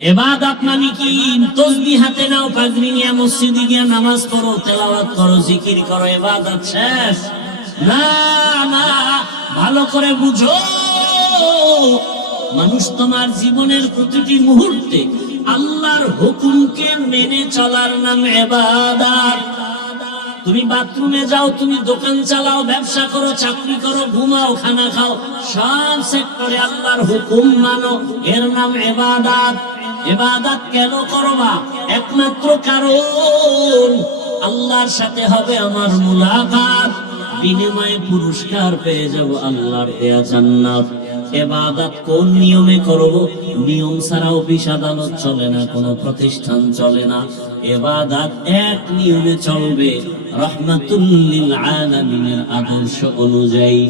ইবাদত মানে কি? তাসবিহ হাতে নাও, পাগড়ি নিয়ে মসজিদে গিয়ে নামাজ পড়ো, তেলাওয়াত করো, জিকির করো, ইবাদত শেষ? না না, ভালো করে বুঝো, মানুষ তোমার জীবনের প্রতিটি মুহূর্তে আল্লাহর হুকুমকে মেনে চলার নাম ইবাদত। তুমি বাথরুমে যাও, তুমি দোকান চালাও, ব্যবসা করো, চাকরি করো, ঘুমাও, খানা খাও, সব সেক্টরে আল্লাহর হুকুম মানো, এর নাম ইবাদত। ইবাদত কেন করবা? একমাত্র কারণ আল্লাহর সাথে হবে আমার মুলাকাত, বিনিময়ে পুরস্কার পেয়ে যাব আল্লাহর দেয়া জান্নাত। ইবাদত কোন নিয়মে করব? নিয়ম ছাড়া অফিস আদালত চলে না, কোনো প্রতিষ্ঠান চলে না। ইবাদত এক নিয়মে চলবে, রাহমাতুল লিল আলামিনের আদর্শ অনুযায়ী।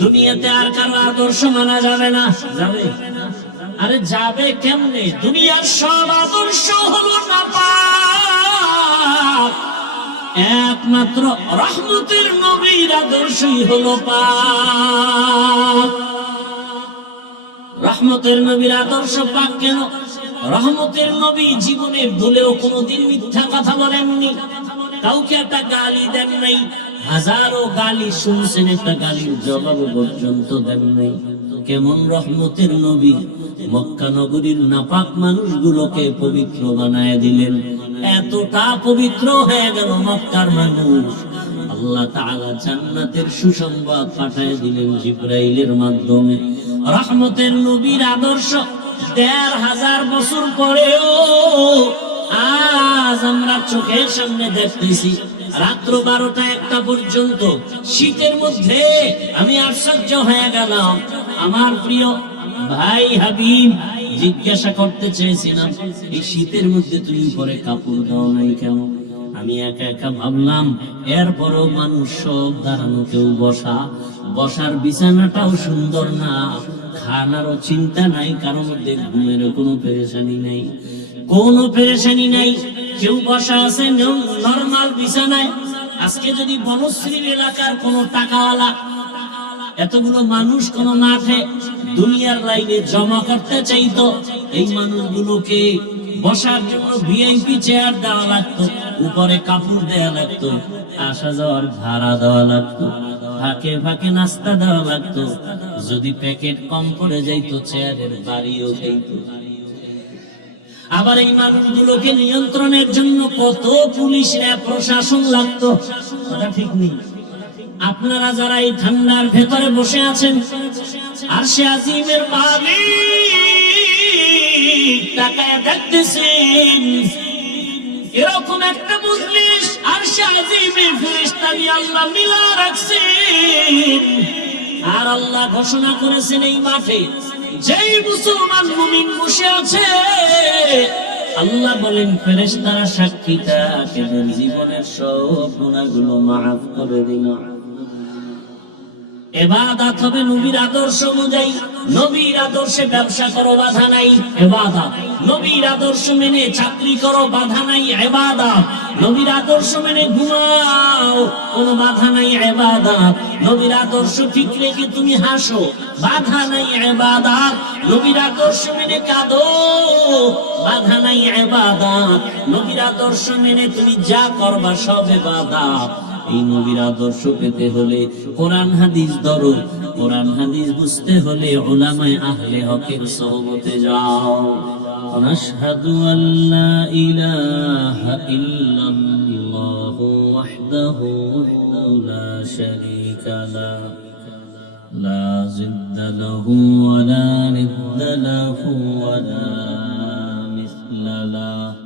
দুনিয়াতে আর কারো আদর্শ মানা যাবে না। যাবে? আরে যাবে কেমনে? দুনিয়ার সব আদর্শ হলো নাপাক, একমাত্র রহমতের নবীর আদর্শই হলো পাক। রহমতের নবীর আদর্শ পাক কেন? রহমতের নবী জীবনে ভুলেও কোনোদিন মিথ্যা কথা বলেননি, কাউকে একটা গালি দেন নাই, হাজারো গালি শুনছেন, একটা গালির জবাব পর্যন্ত দেন নাই। কেমন রহমতের নবী! মক্কা নগরীর নাপাক মানুষগুলোকে পবিত্র বানায় দিলেন। এতটা পবিত্র হয়ে গেল মক্কার মানুষ, আল্লাহ তাআলা জান্নাতের সুসংবাদ পাঠায় দিলেন জিবরাইলের মাধ্যমে। রহমতের নবীর আদর্শ ১৫০০ বছর পরেও আজ আমরা চোখের সামনে দেখতেছি। রাত্র ১২টা-১টা পর্যন্ত শীতের মধ্যে আমি আশ্চর্য হয়ে গেলাম। আমার প্রিয় ভাই হাবিব জিজ্ঞাসা করতে চেয়েছিলাম, এই শীতের মধ্যে তুমি পরে কাপড় দাও নাই কেন? আমি একা একা ভাবলাম, এরপরও মানুষ সব দাঁড়ানো, কেউ বসা, বসার বিছানাটাও সুন্দর না, খানারও চিন্তা নাই, কারোর মধ্যে ঘুমেরও কোনো পেরেশানি নাই, কোনো পেরেশানি নাই। কেউ বসা আছে নরমাল বিছানায়। আজকে যদি বনশ্রীর এলাকার কোন টাকাওয়ালা এতগুলো মানুষ কোন মাঠে দুনিয়ার লাইনে জমা করতে চাইতো, এই মানুষগুলোকে বসার জন্য ভিআইপি চেয়ার দেওয়া লাগতো, উপরে কাপড় দেওয়া লাগতো, আসা যাওয়ার ভাড়া দেওয়া লাগতো, ফাঁকে ফাঁকে নাস্তা দেওয়া লাগতো, যদি প্যাকেট কম পড়ে যাইতো চেয়ারের বাড়িও খাইতো। আবার এই মানুষগুলোকে নিয়ন্ত্রণের জন্য কত পুলিশরা, প্রশাসন লাগতো। কথা ঠিক নেই? আপনারা যারা এই ঠান্ডার ভেতরে বসে আছেন, আরশে আজিমের মালিক তাকায় দেখতেছেন, এরকম একটা মজলিস আরশে আজিমের ফেরেশতা নিয়ে আল্লাহ মিলা রাখছেন। আর আল্লাহ ঘোষণা করেছেন, এই মাঠে যেই মুসলমান মুমিন বসে আছে, আল্লাহ বলেন ফেরেশতারা সাক্ষী থাকে, জীবনের সব গুনাহগুলো মাফ করে দিল। ইবাদত হবে নবীর আদর্শ অনুযায়ী। নবীর আদর্শে ব্যবসা করো, বাধা নাই, ইবাদত। নবীর আদর্শ মেনে চাকরি করো, বাধা নাই, ইবাদত। নবীর আদর্শ মেনে ঘুমাও, কোনো বাধা নাই, ইবাদত। নবীর আদর্শ ঠিক রেখে তুমি হাসো, বাধা নাই, ইবাদত। নবীর আদর্শ মেনে কাঁদো, বাধা নাই, ইবাদত। নবীর আদর্শ মেনে তুমি যা করবা সব ইবাদত। এই নবীর আদর্শ পেতে হলে কোরআন হাদিস ধরো, কোরআন হাদিস বুঝতে হলে উলামায়ে আহলে হকের সোহবতে যাও। আশহাদু আল্লা ইলাহা ইল্লাল্লাহু ওয়াহদাহু লা শারীকা লাহু লা জিদ্দা লাহু ওয়া লা নিদ্দা লাহু ওয়া লা মিসলা লাহু।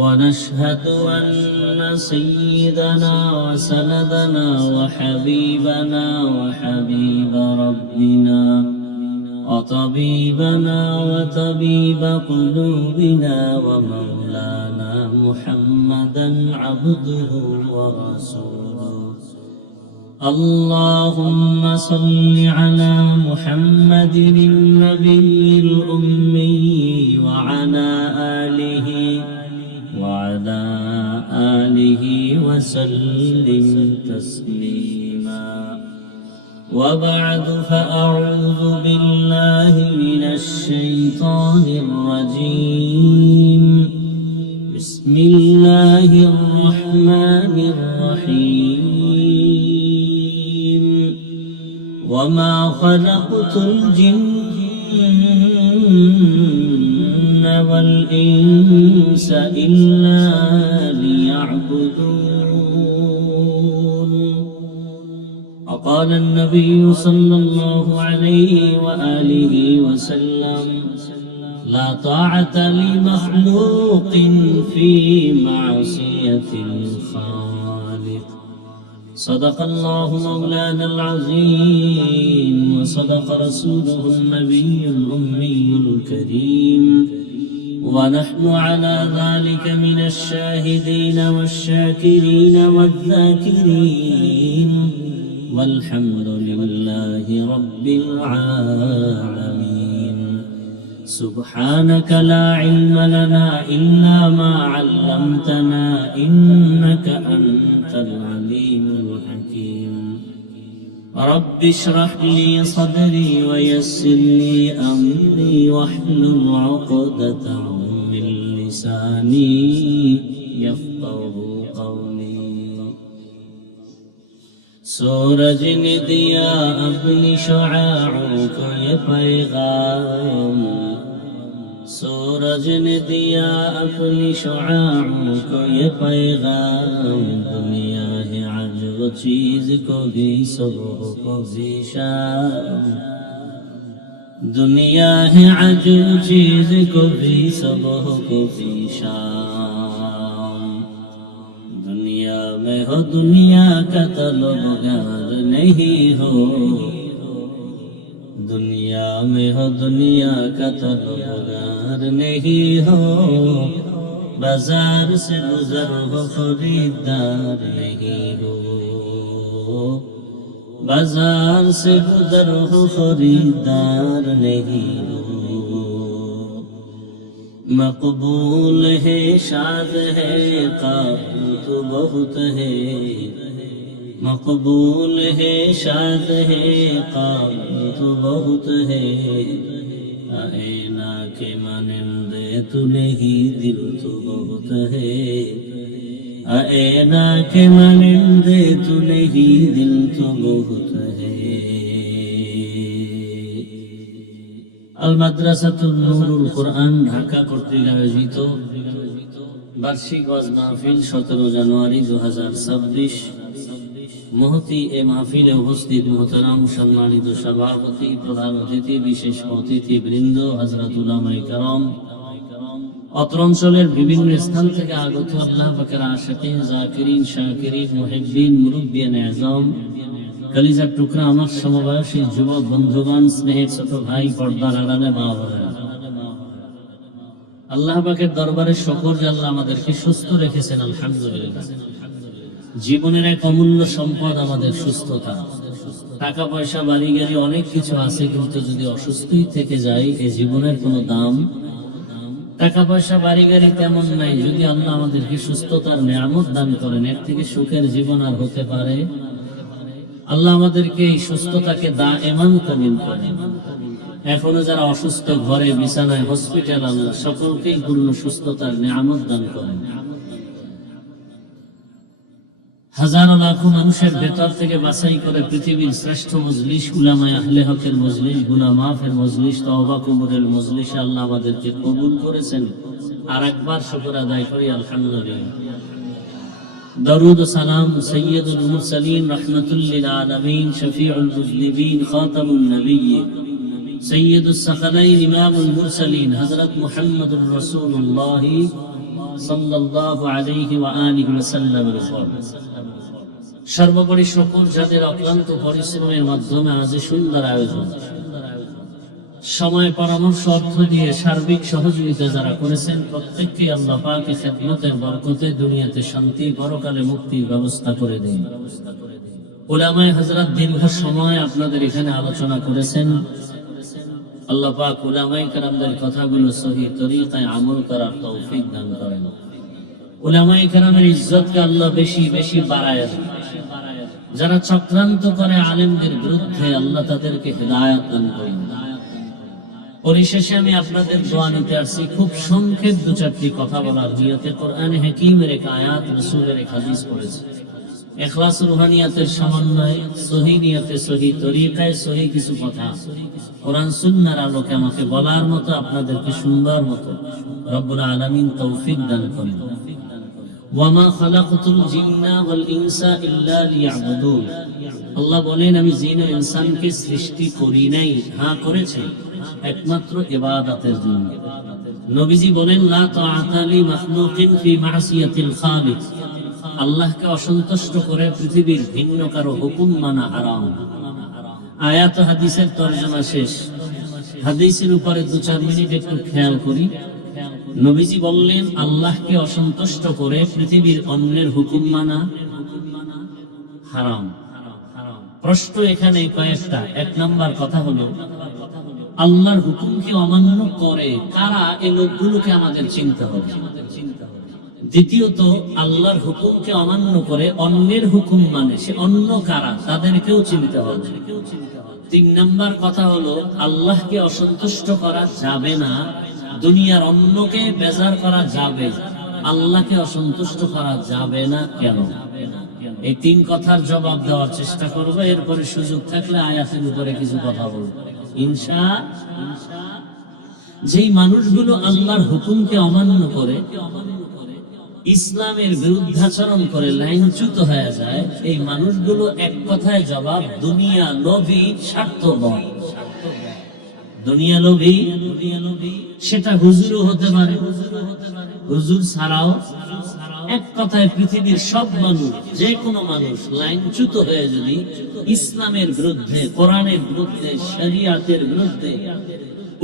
ونشهد أن سيدنا وسندنا وحبيبنا وحبيب ربنا وطبيبنا وطبيب قلوبنا ومولانا محمدا عبده ورسوله. اللهم صل على محمد النبي الأمي وعلى آله وسلم تسليما. وبعد، فأعوذ بالله من الشيطان الشيطان الرجيم بسم الله الرحمن الرحيم وما خلقت الجن والإنس إلا ليعبدون وقال النبي صلى الله عليه وآله وسلم لا طاعة لمخلوق في معصية الخالق صدق الله مولانا العظيم وصدق رسوله النبي الأمي الكريم ونحن على ذلك من الشاهدين والشاكرين والذاكرين والحمد لله رب العالمين سبحانك لا علم لنا إلا ما علمتنا إنك أنت العليم الحكيم رب اشرح لي صدري ويسر لي أمري واحلل عقدة من لساني يفقه قولي सूरज ने दिया अपनी शुआओं को ये पैगाम सूरज ने दिया अपनी शुआओं को ये पैगाम दुनिया है आज वो चीज को भी सुबह को भी शाम दुनिया है आज वो चीज को भी सुबह को भी शाम दुनिया में हो दुनिया का तलबगार नहीं हो दुनिया में हो दुनिया का तलबगार नहीं हो बाजार से गुजर हो खरीदार नहीं हो बाजार से गुजर हो खरीदार नहीं हो मकबूल है शाद है काबू तो बहुत है मकबूल है शाद है काबू तो बहुत है आईना के मानिंदे तू नहीं दिल तो बहुत है आईना के मानिंदे तू नहीं दिल तो बहुत है আল মাদ্রাসাতুন নূরুল কোরআন ঢাকা কর্তৃক আয়োজিত বার্ষিক ওয়াজ মাহফিল 17 জানুয়ারি 2026 মহতি এ মাহফিলে উপস্থিত মুহতারাম সম্মানিত সভাপতি প্রধান অতিথি বিশেষ অতিথি বৃন্দ হযরত উলামায়ে কেরাম অত্র অঞ্চলের বিভিন্ন স্থান থেকে আগত আল্লাহ পাকের আশিকিন যাকিরিন শাকিরিন মুহিব্বিন মুরব্বিয়ান আযম কলিজার টুকরা আমার সমবয়সী যুবক বন্ধুগণ স্নেহের ছোট ভাই পর্দার আড়ালে মা বোনেরা আল্লাহ পাকের দরবারে শুকর যে আল্লাহ আমাদেরকে সুস্থ রেখেছেন আলহামদুলিল্লাহ জীবনের এক অমূল্য সম্পদ আমাদের সুস্থতা টাকা পয়সা বাড়ি গাড়ি অনেক কিছু আছে কিন্তু যদি অসুস্থই থেকে যায় এই জীবনের কোনো দাম টাকা পয়সা বাড়ি গাড়ি তেমন নাই যদি আল্লাহ আমাদেরকে সুস্থতার নিয়ামত দান করেন এর থেকে সুখের জীবন আর হতে পারে আল্লাহ আমাদেরকে এই সুস্থতাকে দায়েমান কবুল করেন এখনো যারা অসুস্থ ঘরে বিছানায় হসপিটাল আল্লাহ সকলকেই পূর্ণ সুস্থতার নিয়ামত দান করেন হাজারো লাখো মানুষের ভেতর থেকে বাছাই করে পৃথিবীর শ্রেষ্ঠ মজলিস উলামায়ে আহলে হকের মজলিস গুনাহ মাফের মজলিস তওবা কবুলের মজলিসে আল্লাহ আমাদেরকে কবুল করেছেন আর একবার শুকর আদায় করি আলহামদুলিল্লাহ درود و سلام سید المرسلین رحمت للعالمین شفیع المذنبین خاتم النبی سید الثقلین امام المرسلین حضرت محمد رسول اللہ صلی اللہ علیہ وآلہ وسلم সর্বোপরি সকল যাদের অক্লান্ত পরিশ্রমের মাধ্যমে আজ সুন্দর আয়োজন সময় পরামর্শ অর্থ দিয়ে সার্বিক সহযোগিতা যারা করেছেন প্রত্যেককে আল্লাহ পাকের খেদমতের বরকতে দুনিয়াতে শান্তি পরকালে মুক্তির ব্যবস্থা করে দেন উলামায়ে হযরত দীর্ঘ সময় আপনাদের এখানে আলোচনা করেছেন আল্লাহ পাক উলামায়ে কেরামদের কথাগুলো সহিহ তরিকায় আমল করার তৌফিক দান করেন উলামায়ে কেরামের ইজ্জতকে আল্লাহ বেশি বেশি বাড়ায় দেন যারা চক্রান্ত করে আলেমদের বিরুদ্ধে আল্লাহ তাদেরকে হিদায়াত দান করেন পরিশেষে আমি আপনাদের দোয়া নিতে আসছি, খুব সংক্ষেপ দু চারটি কথা বলার নিয়তে। কোরআনে হাকীমের এক আয়াত, রাসূলের এক হাদিস পড়েছি। ইখলাস রুহানিয়াতের সমন্বয়ে সহি নিয়তে সহি তরিকায় সহি কিছু কথা কোরআন সুন্নাহর আলোকে আমাকে বলার মতো, আপনাদেরকে শুনবার মতো রব্বুল আলামিন তৌফিক দান করুন। ওয়ামা খালাকতুল জিন্না ওয়াল ইনসা ইল্লা লিয়াবুদুন। আল্লাহ বলেন, আমি জিন ও ইনসানকে সৃষ্টি করি নাই, হ্যাঁ করেছি একমাত্র ইবাদতের জন্য। নবীজি বলেন, লা তাআতা লি মাখলুকিন ফি মাসিয়াতিল খালিক। আল্লাহকে অসন্তুষ্ট করে পৃথিবীর ভিন্ন কারো হুকুম মানা হারাম। আয়াত হাদিসের তরজমা শেষ। হাদিসের উপরে 2-4 মিনিট একটু খেয়াল করি। নবীজি বললেন, আল্লাহকে অসন্তুষ্ট করে পৃথিবীর অন্যের হুকুম মানা হারাম। প্রশ্ন এখানে কয়েকটা। 1 নাম্বার কথা হলো, আল্লাহর হুকুমকে অমান্য করে কারা, এই লোকগুলোকে আমাদের চিনতে হবে। দ্বিতীয়ত, আল্লাহর হুকুমকে অমান্য করে অন্যের হুকুম মানে সে অন্য কারা, তাদেরকেও চিনতে হবে। 3 নাম্বার কথা হলো, আল্লাহকে অসন্তুষ্ট করা যাবে না, দুনিয়ার অন্যকে বেজার করা যাবে, আল্লাহকে অসন্তুষ্ট করা যাবে না। কেন? এই 3 কথার জবাব দেওয়ার চেষ্টা করব। এরপরে সুযোগ থাকলে আয়াতের উপরে কিছু কথা বলবো ইনশাআল্লাহ। যেই মানুষগুলো আল্লাহর হুকুমকে অমান্য করে, ইসলামের বিরুদ্ধাচরণ করে, লাইনচ্যুত হয়ে যায়, এই মানুষগুলো এক কথায় জবাব দুনিয়া লোভী, স্বার্থপর। দুনিয়া লোভী, সেটা হুজুরও হতে পারে, হুজুর ছাড়াও এক কথায় পৃথিবীর সব মানুষ, যে কোনো মানুষ লাইনচ্যুত হয়ে যদি ইসলামের বিরুদ্ধে, কোরআনের বিরুদ্ধে, শরিয়াতের বিরুদ্ধে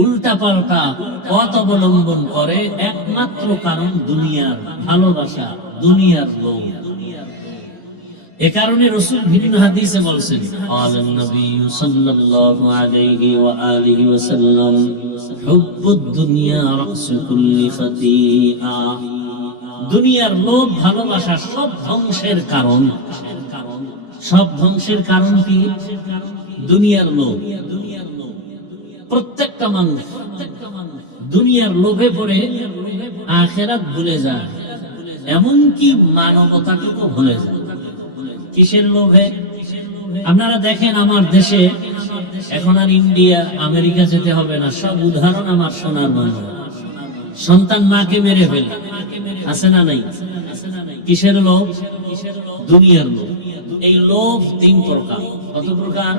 উল্টাপাল্টা পথ অবলম্বন করে, একমাত্র কারণ দুনিয়ার ভালোবাসা, দুনিয়ার লোভ। এ কারণে রাসূল ভিন্ন হাদিসে বলছেন, আলান নবী সাল্লাল্লাহু আলাইহি ওয়া আলিহি ওয়াসাল্লাম, হুব্বুদ দুনিয়া রাসু কুল্লি খাতিআ। দুনিয়ার লোভ, ভালোবাসা সব ধ্বংসের কারণ। সব ধ্বংসের কারণ কি? দুনিয়ার লোভ। প্রত্যেকটা মানুষ দুনিয়ার লোভে পড়ে আখিরাত ভুলে যায়, এমনকি মানবতাটুকু ভুলে যায়। কিসের লোভে? আপনারা দেখেন আমার দেশে এখন আর ইন্ডিয়া, আমেরিকা যেতে হবে না, সব উদাহরণ আমার সোনার বাংলা। সন্তান মাকে মেরে ফেলে, আছে না নাই? কিসের লোভ? দুনিয়ার লোভ। এই লোভ 3 প্রকার। কত প্রকার?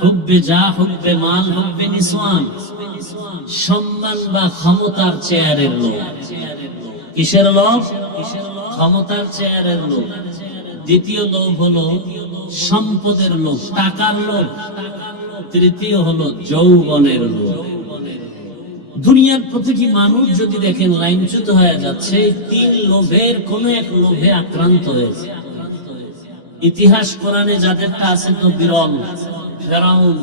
হুব্বে যা, হুব্বে মাল, হুব্বে নিসওয়ান। সম্মান বা ক্ষমতার চেয়ারের লোভ। কিসের লোভ? ক্ষমতার চেয়ারের লোভ। দ্বিতীয় লোভ হলো সম্পদের লোভ, টাকার লোভ। তৃতীয় হলো যৌবনের লোভ। দুনিয়ার প্রতিটি মানুষ যদি দেখেন লাইনচ্যুত হয়ে যাচ্ছে, 3 লোভের কোন এক লোভে আক্রান্ত হয়েছে। ইতিহাস কোরআনে যাদেরটা আছে তো বিরল। ফেরাউন,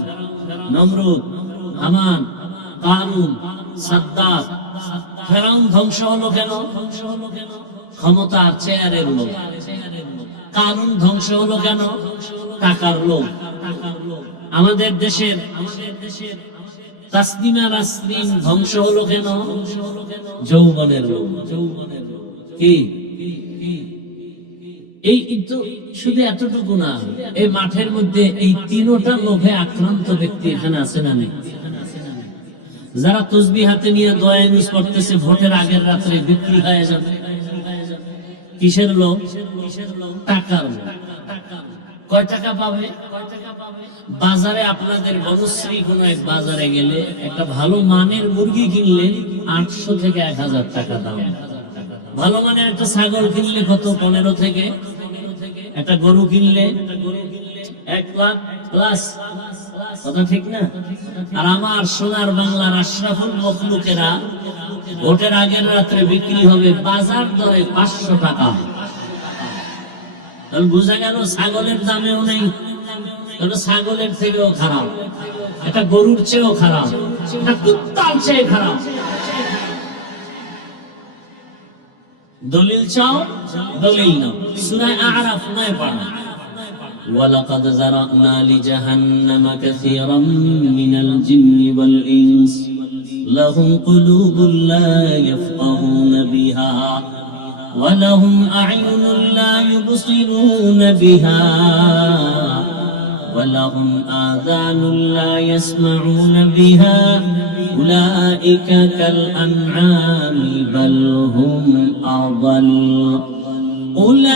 নমরুদ, হামান, কারুন, সাদ্দাত। ফেরাউন ধ্বংস হলো কেন? ক্ষমতার চেয়ারের লোভ। কারুন ধ্বংস হলো কেন? টাকার লোভ। আমাদের দেশের তাসলিমা নাসরিন ধ্বংস হলো কেন? যৌবনের লোভ। কি এই তো শুধু এতটুকু না, এই মাঠের মধ্যে এই 3টা লোভে আক্রান্ত ব্যক্তি এখানে আছে না নেই? যারা তসবিহ হাতে নিয়ে দোয়া ইউজ করতেছে, ভোটের আগের রাত্রে বিক্রি হয়ে যাবে। কিসের লোভ? টাকার লোভ। কয় টাকা পাবে? বাজারে আপনাদের বনশ্রী কোন এক বাজারে গেলে একটা ভালো মানের মুরগি কিনলে 800 থেকে 1000 টাকা দাম। ভালো মানের একটা ছাগল কিনলে কত? 15 থেকে। একটা গরু কিনলে 1 লাখ প্লাস। কথা ঠিক না? আর আমার সোনার বাংলার আশরাফুল মখলুকেরা ভোটের আগের রাত্রে বিক্রি হবে বাজার দরে 500 টাকা। বুঝা গেল ছাগলের দামেও নেই। ছাগলের থেকেও খারাপ, একটা গরুর চেয়েও খারাপ, একটা কুত্তার চেয়ে খারাপ। দলিল চাও, দলিল নাও। সূরা আরাফ 9 পারা। ওয়ালাকাদ যারানা লিজাহান্নামা কাসীরাম মিনাল জিন্নি ওয়াল ইনস লাহুম কুলুবুন লা ইয়াফকাহুনা বিহা ওয়া লাহুম আ'য়ুনুন লা ইউবসিরুনা বিহা ولهم آذان لا يسمعون بها أولئك كالأنعام بل هم أضل أولئك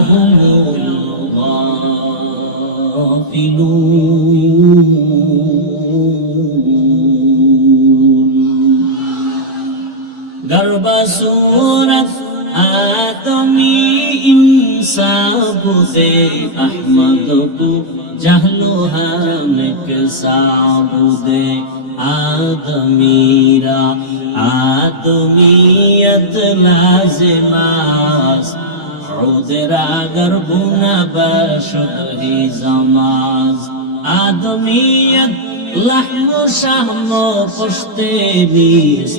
هم الغافلون غرب سورة آدمی इंसाफ से अहमद को जहलो हम साबुदे आदमीरा आदमीयत लाजिमास उदरा गर्भुना बशुद ही जमाज आदमीयत लहमो शाहमो पुश्तेनीस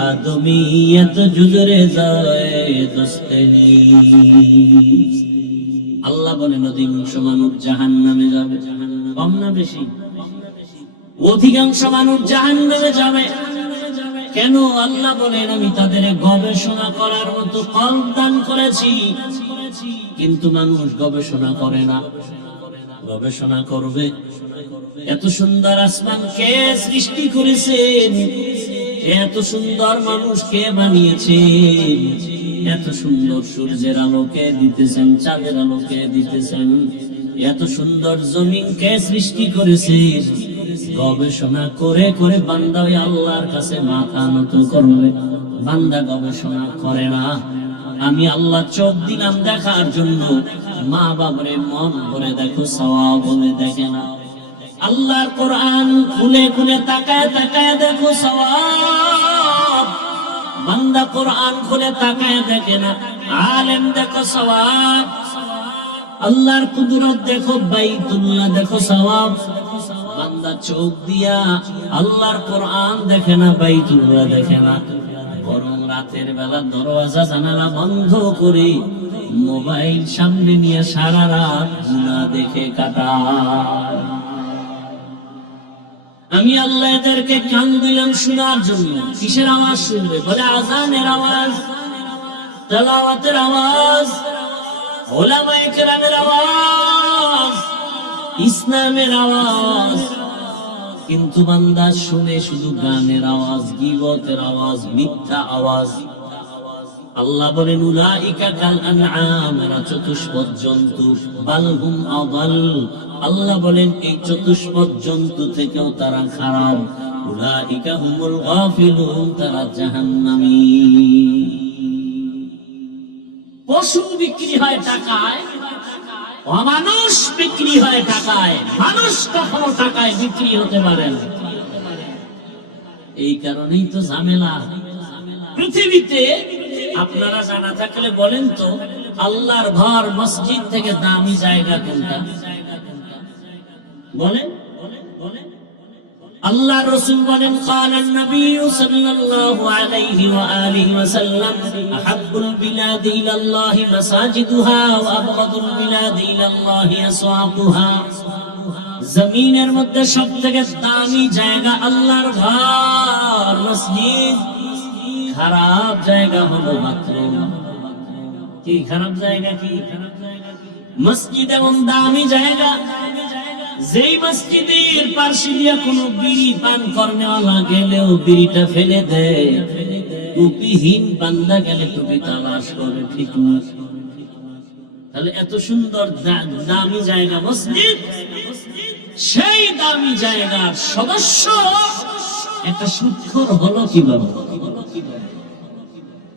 आदमीयत जुजरे जाए दोस्तेनीस আল্লাহ বলেন অধিকাংশ মানুষ জাহান্নামে যাবে কম না বেশি অধিকাংশ মানুষ জাহান্নামে যাবে কেন আল্লাহ বলেন আমি তাদের গবেষণা করার মতো কল্প দান করেছি কিন্তু মানুষ গবেষণা করে না গবেষণা করবে এত সুন্দর আসমান কে সৃষ্টি করেছেন এত সুন্দর মানুষ কে বানিয়েছেন এত সুন্দর সূর্যের আলোকে দিতেছেন চাঁদের আলোকে দিতেছেন এত সুন্দর জমিন কে সৃষ্টি করেছেন গবেষণা করে করে বান্দা ওই আল্লাহর কাছে মাথা নত করবে বান্দা গবেষণা করে না আমি আল্লাহ চোখ দিলাম দেখার জন্য মা বাবারে মন ভরে দেখো সওয়াব বলে দেখে না আল্লাহর কোরআন খুলে খুলে তাকায় তাকায় দেখো সওয়াব বান্দা কোরআন খুলে তাকায় দেখে না আলেম দেখো সওয়াব আল্লাহর কুদরত দেখো বাইতুল্লাহ দেখো সওয়াব বান্দা চোখ দিয়া আল্লাহর কোরআন দেখে না বাইতুল্লাহ দেখে না বরং রাতের বেলা দরওয়াজা জানালা বন্ধ করে মোবাইল সামনে নিয়ে সারা রাত গুনাহ দেখে কাটায় আমি আল্লাহ এদেরকে কান দিলাম শোনার জন্য কিসের আওয়াজ শুনবে বলে আযানের আওয়াজ তেলাওয়াতের আওয়াজ উলামায়ে কেরামের আওয়াজ ইসলামের আওয়াজ কিন্তু বান্দা শুনে শুধু গানের আওয়াজ গীবতের আওয়াজ মিথ্যা আওয়াজ আল্লাহ বলেন উলাইকা কাল আনআম চতুষ্পদ জন্তু বাল হুম আদাল আল্লাহ বলেন এই চতুষ্পদ জন্তু থেকেও তারা খারাপ উলাইকা হুমুল গাফিলুন তারা জাহান্নামী পশু বিক্রি হয় টাকায় অমানুষ বিক্রি হয় টাকায় মানুষ কখনো টাকায় বিক্রি হতে পারে না এই কারণেই তো ঝামেলা পৃথিবীতে আপনারা জানা থাকলে বলেন তো আল্লাহর ঘর মসজিদ থেকে দামি জায়গা কোনটা বলেন আল্লাহ রাসূল বলেন قالন নবী সাল্লাল্লাহু আলাইহি ওয়া আলিহি ওয়াসাল্লাম আহাব্বুল বিলাদ ইলাল্লাহি মাসাজিদুহা ওয়া আবগাদুল বিলাদ ইলাল্লাহি আসওয়াকুহা জমিনের মধ্যে সবথেকে দামি জায়গা আল্লাহর ঘর মসজিদ খারাপ জায়গা হলো বাথরুম কি খারাপ জায়গা কি মসজিদ এমন দামি জায়গা যেই মসজিদের পাশে দিয়া কোনো বিড়ি পান করনেওয়ালা গেলেও বিড়িটা ফেলে দেয় টুপিহীন বান্দা গেলে টুপি তালাশ করে ঠিক না তাহলে এত সুন্দর দামি জায়গা মসজিদ সেই দামি জায়গার সদস্য একটা সুদখোর হলো কিভাবে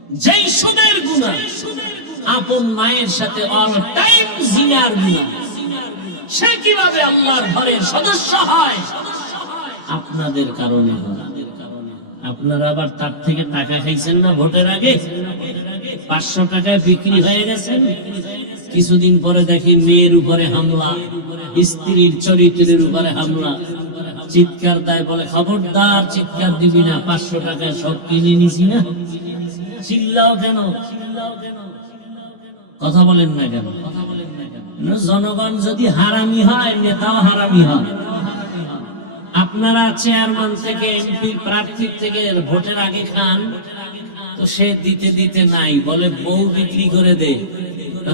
যেই সুদের গুনাহ আপন মায়ের সাথে অল টাইম জিনার গুনাহ সে কিভাবে আল্লাহর ঘরের সদস্য হয় আপনাদের কারণে আপনারা আবার তার থেকে টাকা খাইছেন না ভোটের আগে 500 টাকায় বিক্রি হয়ে গেছেন কিছুদিন পরে দেখি মেয়ের উপরে হামলা স্ত্রীর চরিত্রের উপরে হামলা চিৎকার দেয় বলে খবরদার চিৎকার দিবি না 500 টাকায় সব কিনে নিছি না চিল্লাও কেন কথা বলেন না কেন? জনগণ যদি হারামি হয়, নেতাও হারামি হয়। আপনারা চেয়ারম্যান থেকে এমপি প্রার্থী থেকে ভোটের আগে খান, তো সে দিতে দিতে নাই, বলে বউ বিক্রি করে দে।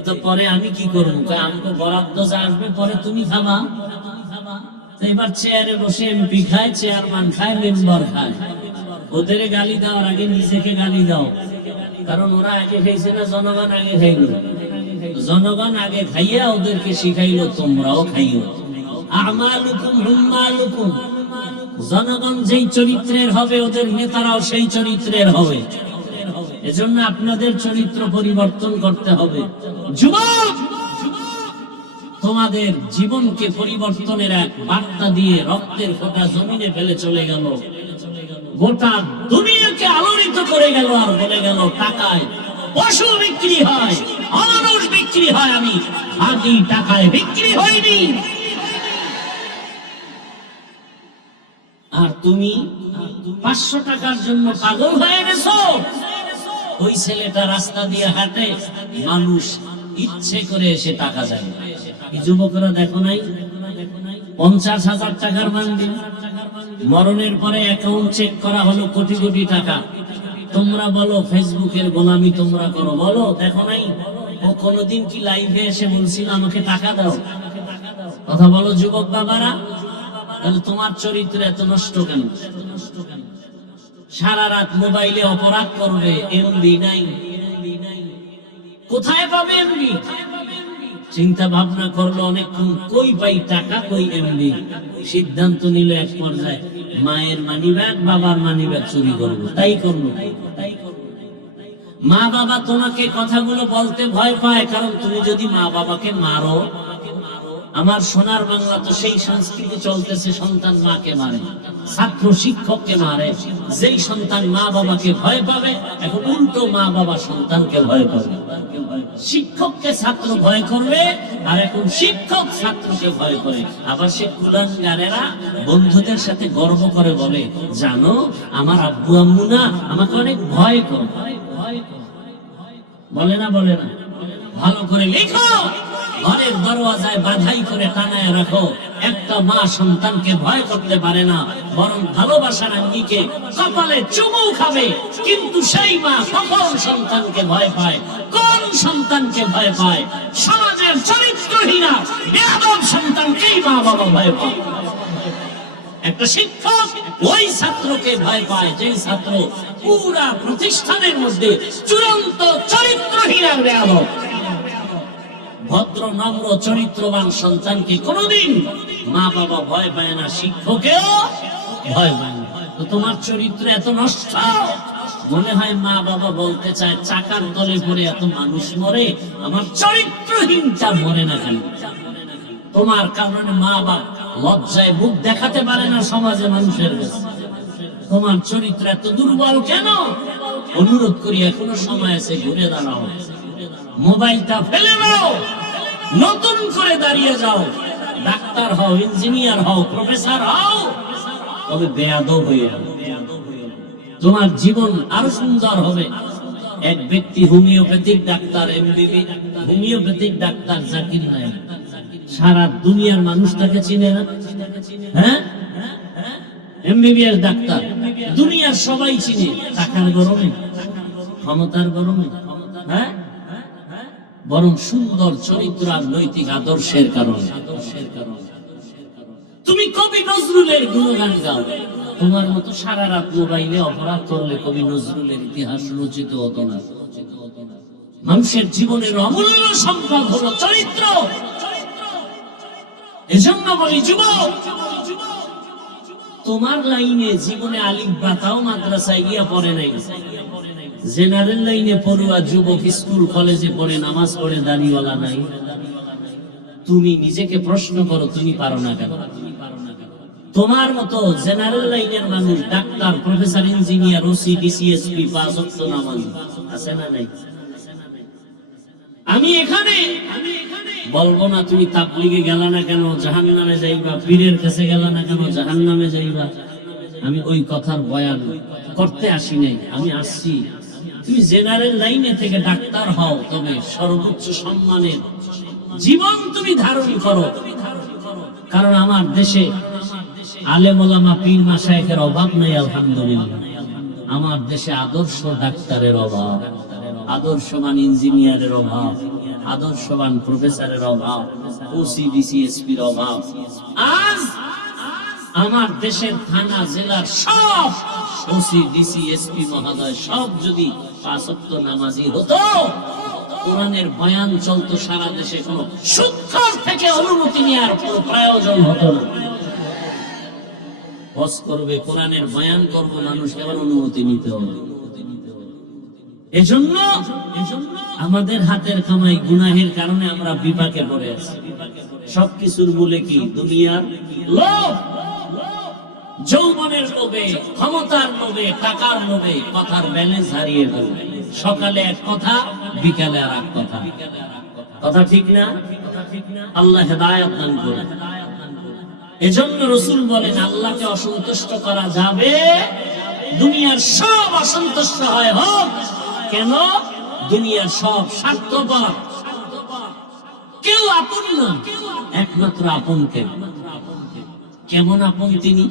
তো পরে আমি কি করবো? আমাকে বরাদ্দ যা আসবে পরে তুমি খাবা। এবার চেয়ারে বসে এমপি খায়, চেয়ারম্যান খায়, মেম্বার খায়। ওদের গালি দেওয়ার আগে নিজেকে গালি দাও, কারণ ওরা আগে খাইছে না, জনগণ আগে খাইল। জনগণ আগে খাইয়া ওদেরকে শিখাইলো তোমরাও খাইও। আমালুকুম হুম্মালুকুম। জনগণ যেই চরিত্রের হবে ওদের নেতারাও সেই চরিত্রের হবে। এজন্য আপনাদের চরিত্র পরিবর্তন করতে হবে। যুবক, তোমাদের জীবনকে পরিবর্তনের এক বার্তা দিয়ে রক্তের ফোঁটা জমিনে ফেলে চলে গেল, গোটা দুনিয়াকে আলোড়িত করে গেল, আর বলে গেল টাকায় পশু বিক্রি হয়, অমানুষ বিক্রি হয়, আমি আদি টাকায় বিক্রি হয়নি। আর তুমি 500 টাকার জন্য পাগল হয়ে গেছো। ওই ছেলেটা রাস্তা দিয়ে হাঁটে, মানুষ ইচ্ছে করে এসে টাকা দেয়। এই যুবকরা দেখো নাই, 50,000 টাকার মানদিন, মরণের পরে অ্যাকাউন্ট চেক করা হলো কোটি কোটি টাকা। তোমরা বলো ফেসবুকের গোলামি তোমরা করো, বলো দেখো নাই? ও কোনদিন কি লাইভে এসে বলছিল আমাকে টাকা দাও? কথা বলো যুবক বাবারা। তাহলে তোমার চরিত্র এত নষ্ট কেন? সারা রাত মোবাইলে অপরাধ করবে, এমবি নাই। কোথায় পাবে এমবি? চিন্তা ভাবনা করলো অনেকক্ষণ, কই পাই টাকা, কই এমবি। সিদ্ধান্ত নিল এক পর্যায়ে মায়ের মানিব্যাগ, বাবার মানিব্যাগ চুরি করবো। তাই করলো। মা বাবা তোমাকে কথাগুলো বলতে ভয় পায়, কারণ তুমি যদি মা বাবাকে মারো, আমার সোনার বাংলা তো সেই সংস্কৃতি চলতেছে, সন্তান মাকে মারে, ছাত্র শিক্ষককে মারে। যেই সন্তান মা বাবাকে ভয় পাবে, এখন উল্টো মা বাবা সন্তানকে ভয় পাবে। শিক্ষককে ছাত্র ভয় করবে, আর এখন শিক্ষক ছাত্রকে ভয় করে। আবার সে কুলাঙ্গারেরা বন্ধুদের সাথে গর্ব করে বলে, জানো আমার আব্বু আম্মু না আমাকে অনেক ভয় করে। বলে না? বলে না? ভালো করে লেখো, ঘরের দরওয়াজায় বাধাই করে টানায় রাখো। একটা মা সন্তানকে ভয় করতে পারে না, বরং ভালোবাসার আঙ্গিকে কপালে চুমু খাবে। কিন্তু সেই মা কখন সন্তানকে ভয় পায়? কোন সন্তানকে ভয় পায়? সমাজের চরিত্রহীনা বেয়াদব সন্তানকেই মা বাবা ভয় পায়। একটা শিক্ষক ওই ছাত্রকে ভয় পায় যেই ছাত্র পুরা প্রতিষ্ঠানের মধ্যে চূড়ান্ত চরিত্রহীন আর বেয়াদব। ভদ্র নম্র চরিত্রবান সন্তানকে কোনদিন মা বাবা ভয় পায় না, শিক্ষকেও ভয় পায় না। তো তোমার চরিত্র এত নষ্ট, মনে হয় মা বাবা বলতে চায় চাকার তলে পড়ে এত মানুষ মরে, আমার চরিত্রহীনটা মরে না কেন? তোমার কারণে মা বাবা লজ্জায় মুখ দেখাতে পারে না সমাজে মানুষের কাছে। তোমার চরিত্র এত দুর্বল কেন? অনুরোধ করি, এখনো সময় আছে, ঘুরে দাঁড়াও, মোবাইলটা ফেলে দাও, নতুন করে দাঁড়িয়ে যাও। ডাক্তার হও, ইঞ্জিনিয়ার হও, প্রফেসর হও, তবে বেয়াদব হয়ে যাও। তোমার জীবন আরো সুন্দর হবে। এক ব্যক্তি homeopathic doctor, এমবিবি homeopathic doctor Zakir Naik, সারা দুনিয়ার মানুষ তাকে চিনে না। হ্যাঁ, এমবিবিএস ডাক্তার, দুনিয়ার সবাই চিনে। টাকার গরমে, ক্ষমতার গরমে, হ্যাঁ, বরং সুন্দর চরিত্র আর নৈতিক আদর্শের কারণে। তুমি কবি নজরুলের গুণগান গাও, তোমার মতো সারা রাত মোবাইলে অপরাধ করলে কবি নজরুলের ইতিহাস রচিত হতো না। মানুষের জীবনের অমূল্য সম্পদ হলো চরিত্র। এজন্য বলি যুবক, তোমার লাইনে জীবনে আলিফ বাতাও মাদ্রাসায় গিয়া পড়ে নাই, জেনারেল লাইনে পড়ুয়া যুবক স্কুল কলেজে পড়ে, নামাজ পড়ে, দাড়িওয়ালা নাই। তুমি নিজেকে প্রশ্ন করো, তুমি পারো না কেন? তোমার মতো জেনারেল লাইনের মানুষ, doctor, professor, engineer, OC, DC SP, 5 ওয়াক্ত নামাজ আছে না নাই? আমি এখানে বলবো না তুমি তাবলীগে গেলা না কেন জাহান্নামে যাইবা, পীরের কাছে গেলা না কেন জাহান্নামে যাইবা। আমি ওই কথার বয়ান করতে আসি নাই, আমি আসছি তুমি জেনারেল লাইনে থেকে ডাক্তার হও, তবে সর্বোচ্চ সম্মানের জীবন তুমি ধারণ করো। কারণ আমার দেশে আলেম ওলামা পীর মাশায়েখের অভাব নেই, আলহামদুলিল্লাহ। আমার দেশে আদর্শ ডাক্তারের অভাব, আদর্শবান ইঞ্জিনিয়ারের অভাব, আদর্শবান প্রফেসরের অভাব, ওসি ডিসি এসপির অভাব। আজ আমার দেশের থানা জেলার সব ওসি ডিসি এসপি মহোদয় সব যদি ৫ ওয়াক্ত নামাজি হতো, কোরআনের বয়ান চলতো সারা দেশে, কোনো সুৎখোর থেকে অনুমতি নেওয়ার কোনো প্রয়োজন হতো না। বস করবে, কোরআনের বয়ান করবো, মানুষকে আবার অনুমতি নিতে হবে। এজন্য আমাদের হাতের কামাই গুনাহের কারণে আমরা বিপাকে পড়ে আছি। সবকিছুর মূলে কি? দুনিয়ার লোভ, যৌবনের লোভে, ক্ষমতার লোভে, টাকার লোভে কথার ব্যালেন্স হারিয়ে ফেলবে। সকালে এক কথা, বিকালে আর এক কথা। কথা ঠিক না? আল্লাহ হেদায়েত দান করুন। এজন্য রাসূল বলেন, আল্লাহকে অসন্তুষ্ট করা যাবে, দুনিয়ার সব অসন্তুষ্ট হয় হোক কেন, দুনিয়ার সব স্বার্থপর, কেউ আপন না, একমাত্র আপন কে? কেমন আপন তিনি?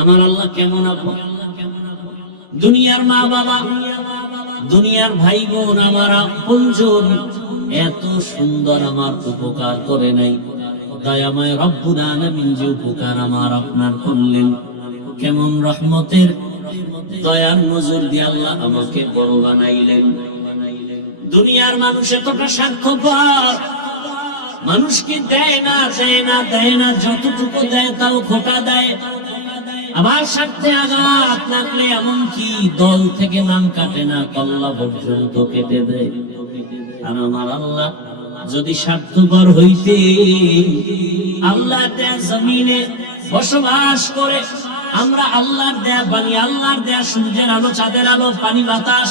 আমার আল্লাহ কেমন আপন? দুনিয়ার মা বাবা, দুনিয়ার ভাই বোন, আমার আপনজন এত সুন্দর আমার উপকার করে নাই। দয়াময় রব্বুল আলামিন যে উপকার আমার আপনার করলেন, কেমন রহমতের দয়ার নজর দিয়ে আল্লাহ আমাকে বড় বানাইলেন। দুনিয়ার মানুষ এতটা স্বার্থপর, মানুষকে দেয় না, দেয় না, দেয় না, যতটুকু দেয় তাও খোটা দেয়। আবার স্বার্থে আঘাত লাগলে এমনকি দল থেকে নাম কাটে না, কল্লা পর্যন্ত কেটে দেয়। আর আমার আল্লাহ যদি স্বার্থপর হইতে, আল্লাহ দেয়া জমিনে বসবাস করে আমরা আল্লাহর দেয়া পানি, আল্লাহর দেয়া সূর্যের আলো, চাঁদের আলো, পানি বাতাস,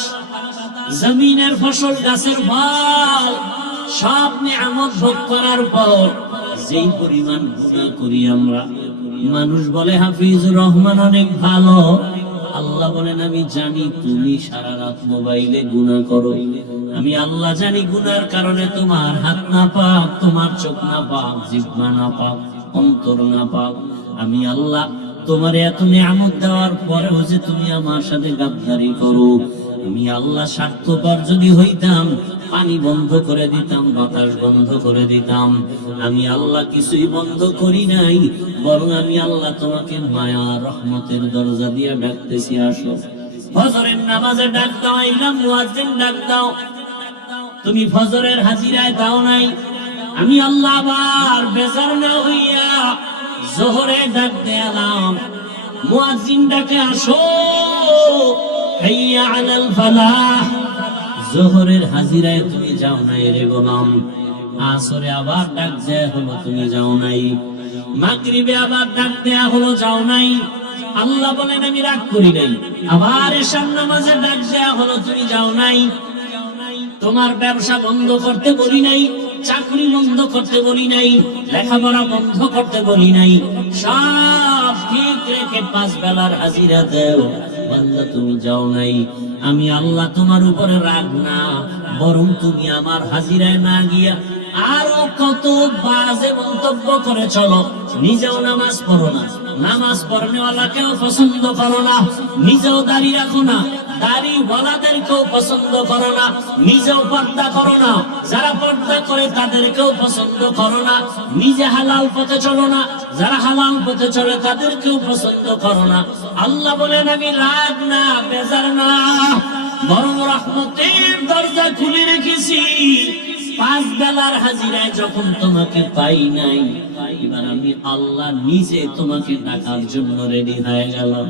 জমিনের ফসল, গাছের ফল, সব নিয়ামত ভোগ করার পর যেই পরিমাণ গুনাহ করি আমরা, মানুষ বলে হাফিজুর রহমান অনেক ভালো, আল্লাহ বলেন আমি জানি তুমি সারা রাত মোবাইলে গুনাহ করো। আমি আল্লাহ জানি গুনার কারণে তোমার হাত না পাক, তোমার চোখ না পাক, জিহ্বা না পাক, অন্তর না পাক। আমি আল্লাহ তোমার এত নিয়ামত দেওয়ার পরেও যে তুমি আমার সাথে গাদ্দারি করো, আমি আল্লাহ স্বার্থপর যদি হইতাম পানি বন্ধ করে দিতাম, বাতাস বন্ধ করে দিতাম। আমি আল্লাহ কিছুই বন্ধ করি নাই, বরং আমি আল্লাহ তোমাকে মায়া রহমতের দরজা দিয়ে ডাকতেছি, আসো। ফজরের নামাজে ডাক দাও, ইমাম মুয়াজ্জিন ডাক দাও, তুমি ফজরের হাজিরায় দাও নাই। আমি আল্লাহ আবার বেজার না হইয়া জোহরে ডাক দিলাম, মুয়াজ্জিন ডাকে আসো, হাইয়া আলাল ফালাহ। জোহরের হাজিরায় তুমি যাও নাই রে গোলাম। আসরে আবার ডাক দেয়া হলো, তুমি যাও নাই। মাগরিবে আবার ডাক দেয়া হলো, যাও নাই। আল্লাহ বলেন আমি রাগ করি নাই। আবার এশার নামাজে ডাক দেয়া হলো, তুমি যাও নাই। তোমার ব্যবসা বন্ধ করতে বলি নাই, চাকরি বন্ধ করতে বলি নাই, লেখাপড়া বন্ধ করতে বলি নাই, সব ঠিক রেখে 5 বেলার হাজিরা দেও। বান্দা তুমি যাও নাই। আমি আল্লাহ তোমার উপরে রাগ না, বরং তুমি আমার হাজিরায় না গিয়া আরো কত বাজে মন্তব্য করে চলো। নিজেও নামাজ পড়ো না, নামাজ পড়নেওয়ালাকেও পছন্দ করো না, নিজেও দাড়ি রাখো না, দাড়িওয়ালাদেরকেও পছন্দ করো না, নিজেও পর্দা করো না, যারা পর্দা করে তাদেরকেও পছন্দ করো না, নিজে হালাল পথে চলো না, যারা হালাল পথে চলে তাদেরকেও পছন্দ করো না। আল্লাহ বলেন আমি রাগ না, বেজার না, বরং রহমতের দরজা খুলে রেখেছি। 5 বেলার হাজিরায় যখন তোমাকে পাই নাই, এবার আমি আল্লাহ নিজে তোমাকে ডাকার জন্য রেডি হয়ে গেলাম।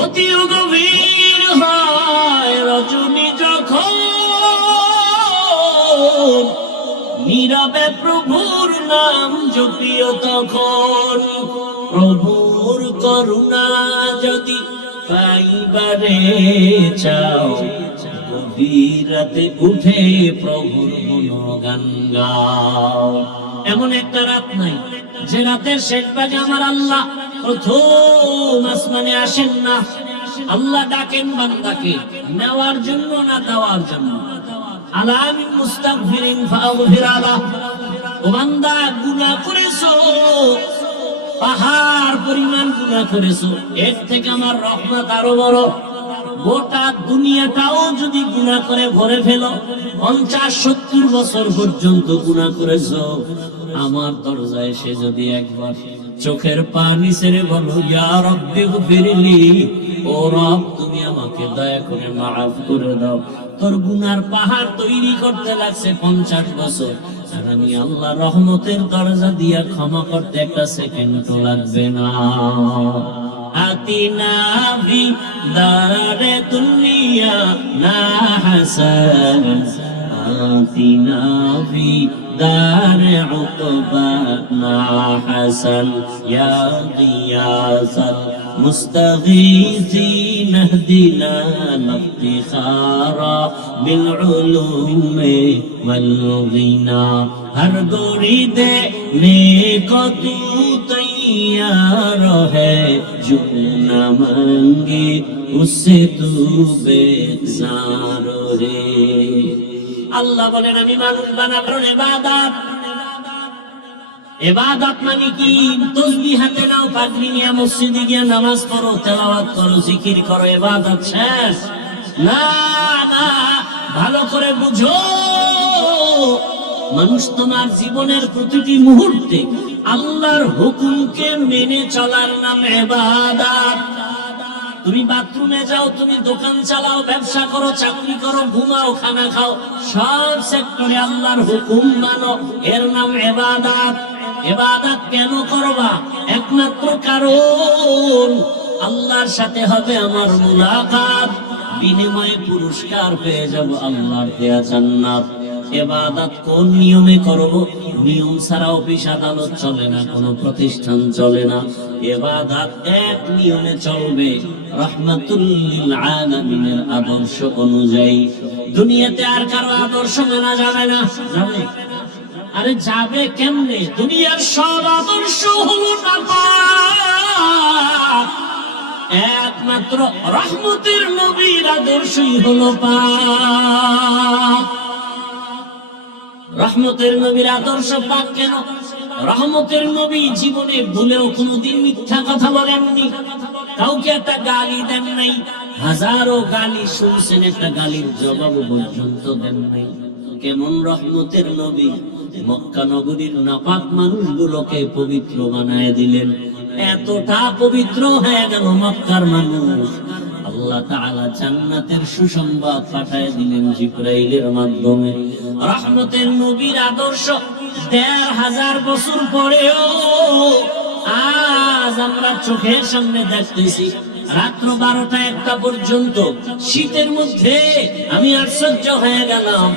অতি গভীর হয় রজনী যখন, নীরবে প্রভুর নাম জপিও তখন। প্রভুর করুণা যদি পাইবারে চাও, গভীর রাতে উঠে প্রভুর গুণগান গাও। এমন একটা রাত নাই যে রাতের শেষ ভাগে আমার আল্লাহ প্রথম আসমানে আসেন না, আল্লাহ ডাকেন বান্দাকে নেওয়ার জন্য না দেওয়ার জন্য। আলামিন মুস্তাগফিরিন ফাগফির আলাহ। ও বান্দা, গুনাহ করেছো, পাহাড় পরিমাণ গুনাহ করেছো, এর থেকে আমার রহমত আরো বড়। গোটা দুনিয়াটাও যদি গুনাহ করে ভরে ফেলো, 50-70 বছর পর্যন্ত গুনাহ করেছো, আমার দরজায় এসে যদি একবার চোখের পানি ছেড়ে বলো ইয়া রাব্বি গফিরলি, ও রব তুমি আমাকে দয়া করে মাফ করে দাও, তোর গুনার পাহাড় তৈরি করতে লাগছে 50 বছর, আর আমি আল্লাহ রহমতের দরজা দিয়া ক্ষমা করতে একটা সেকেন্ডও লাগবে না। আতিনা ভি দারে দুনিয়া না হাসান, আতিনা ভি দারে উকবা না হাসান, ইয়া গিয়াসাল মুস্তাগীসিন ইহদিনা ইফতিখারা বিল উলুমি ওয়াল গিনা। हर गोरी देने को तू तैयार है, जो न मांगे उससे तू बेजार रे। আল্লাহ বলেন আমি মানুষ বানানোর ইবাদত। ইবাদত মানে কি? তাসবিহ হাতে নাও, পাগড়ি নিয়ে মসজিদে গিয়ে নামাজ পড়ো, তেলাওয়াত করো, জিকির করো, ইবাদত শেষ? না না, ভালো করে বুঝো, মানুষ তোমার জীবনের প্রতিটি মুহূর্তে আল্লাহর হুকুমকে মেনে চলার নাম ইবাদত। তুমি বাথরুমে যাও, তুমি দোকান চালাও, ব্যবসা করো, চাকরি করো, ঘুমাও, খানা খাও, সব সেক্টরে আল্লাহর হুকুম মানো, এর নাম ইবাদত। ইবাদত কেন করবা? একমাত্র কারণ আল্লাহর সাথে হবে আমার মুলাকাত, বিনিময়ে পুরস্কার পেয়ে যাব আল্লাহর দেয়া জান্নাত। ইবাদত কোন নিয়মে করব? নিয়ম ছাড়া অফিস আদালত চলে না, কোনো প্রতিষ্ঠান চলে না। ইবাদত এক নিয়মে চলবে, রাহমাতুল লিল আলামিনের আদর্শ অনুযায়ী। দুনিয়াতে আর কারো আদর্শ মানা যাবে না। যাবে? আরে যাবে কেমনে? দুনিয়ার সব আদর্শ হলো নাপাক, একমাত্র রহমতের নবীর আদর্শই হলো পাক। রহমতের নবীর আদর্শ পাক কেন? রহমতের নবী জীবনে ভুলেও কোনোদিন মিথ্যা কথা বলেননি, কাউকে একটা গালি দেন নাই, হাজারো গালি শুনছেন, একটা গালির জবাব পর্যন্ত দেন নাই। কেমন রহমতের নবী! মক্কা নগরীর নাপাক মানুষগুলোকে পবিত্র বানায় দিলেন, এতটা পবিত্র হয়ে গেল মক্কার মানুষ। আল্লাহ তাআলা জান্নাতের সুসংবাদ পাঠায় দিলেন জিবরাইলের মাধ্যমে। রহমতের নবীর আদর্শ ১৫০০ বছর পরেও আজ আমরা চোখের সামনে দেখতেছি। রাত্র ১২টা-১টা পর্যন্ত শীতের মধ্যে আমি আশ্চর্য হয়ে গেলাম।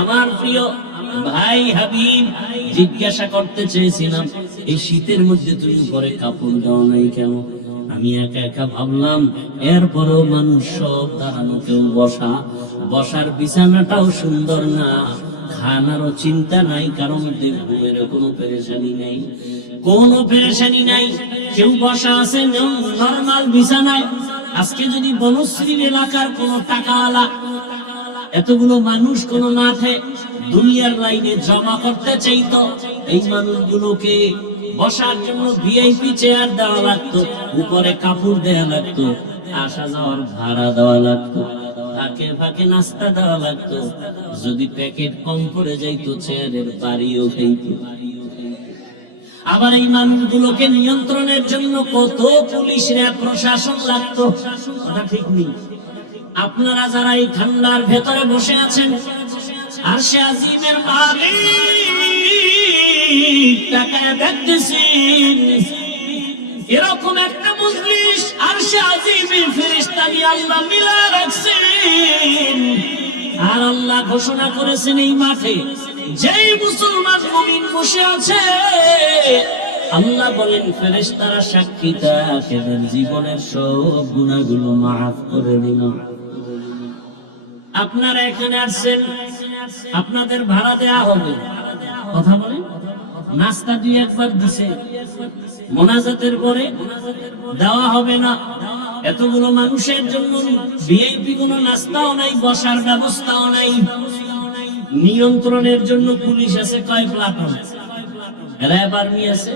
আমার প্রিয় ভাই হাবিব জিজ্ঞাসা করতে চেয়েছিলাম, এই শীতের মধ্যে তুমি পরে কাপড় দাও নাই কেন? আমি একা একা ভাবলাম, এরপরেও মানুষ সব দাঁড়ানো, কেউ বসা, বসার বিছানাটাও সুন্দর না, খানারও চিন্তা নাই, কারণ ঘুমের কোনো পেরেশানি নাই, কোনো পেরেশানি নাই। কেউ বসা আছে নরমাল বিছানায়। আজকে যদি বনশ্রী এলাকার কোন টাকাওয়ালা এতগুলো মানুষ কোন মাঠে দুনিয়ার লাইনে জমা করতে চাইতো, এই মানুষগুলোকে বসার জন্য ভিআইপি চেয়ার দেওয়া লাগতো, উপরে কাপড় দেওয়া লাগতো, আসা যাওয়ার ভাড়া দেওয়া লাগতো, ফাঁকে ফাঁকে নাস্তা দেওয়া লাগতো, যদি প্যাকেট কম পড়ে যাইতো চেয়ারের বাড়িও খাইতো। আবার এই মানুষগুলোকে নিয়ন্ত্রণের জন্য কত পুলিশ র্যাব প্রশাসন লাগতো। কথা ঠিক নেই? আপনারা যারা এই ঠান্ডার ভেতরে বসে আছেন, আরশে আজিমের মালিক তাকায় দেখতেছেন, এরকম একটা মজলিস আরশে আজিমের ফেরেশতা নিয়ে আল্লাহ মিলা রাখছেন। আর আল্লাহ ঘোষণা করেছেন এই মাঠে যেই মুসলমান মুমিন বসে আছে, আল্লাহ বলেন ফেরেশতারা সাক্ষী তাদের জীবনের সব গুনাহগুলো মাফ করে দিল। আপনারা এখানে আসছেন, আপনাদের ভাড়া দেয়া হবে, কথা বলেন, নাস্তা দিয়ে একবার দিছে, মোনাজাতের পরে দেওয়া হবে না, এতগুলো মানুষের জন্য ভিআইপি কোনো নাস্তাও নাই, বসার ব্যবস্থাও নাই, নিয়ন্ত্রণের জন্য পুলিশ আছে কয় প্লাটুন, র্যাব আর্মি আছে,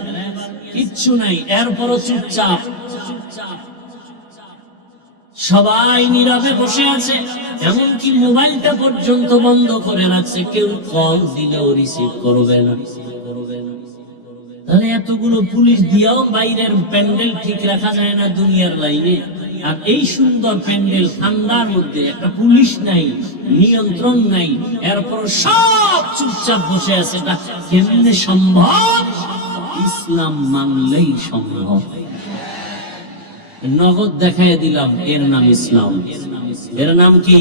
কিচ্ছু নাই। এরপরও চুপচাপ সবাই নীরবে বসে আছে, এমনকি মোবাইলটা পর্যন্ত বন্ধ করে রাখছে, কেউ কল দিলেও রিসিভ করবে না। তাহলে এতগুলো পুলিশ দিয়েও বাইরের প্যান্ডেল ঠিক রাখা যায় না দুনিয়ার লাইনে, আর এই সুন্দর প্যান্ডেল ঠান্ডার মধ্যে একটা পুলিশ নাই, নিয়ন্ত্রণ নাই, এরপর সব চুপচাপ বসে আছে। এটা কেমনে সম্ভব? ইসলাম মানলেই সম্ভব। নগদ দেখায় দিলাম, এর নাম ইসলাম। এর নাম কি?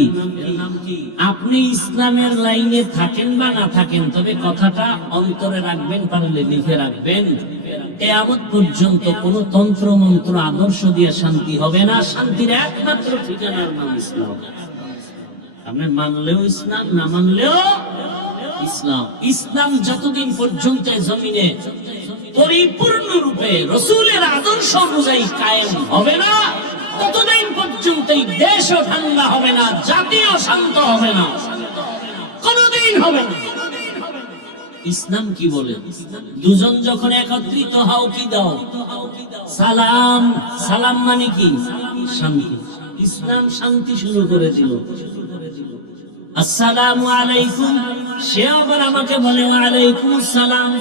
আপনি ইসলামের লাইনে থাকেন বা না থাকেন, তবে কথাটা অন্তরে রাখবেন, পারলে লিখে রাখবেন। কিয়ামত পর্যন্ত কোন তন্ত্র মন্ত্র আদর্শ দিয়ে শান্তি হবে না। শান্তির একমাত্র ঠিকানার নাম ইসলাম। আপনি মানলেও ইসলাম, না মানলেও ইসলাম। ইসলাম যতদিন পর্যন্ত জমিনে পরিপূর্ণ রূপে রাসূলের আদর্শ অনুযায়ী কায়েম হবে না, ততদিন পর্যন্ত এই দেশও ঠান্ডা হবে না, জাতিও শান্ত হবে না, কোনদিন হবে না। ইসলাম কি বলে? দুজন যখন একত্রিত হও, কি দাও? সালাম। সালাম মানে কি? শান্তি। ইসলাম শান্তি শুরু করে দিল। আসসালামু আলাইকুম, সে আবার আমাকে বলে ওয়ালাইকুম আসসালাম।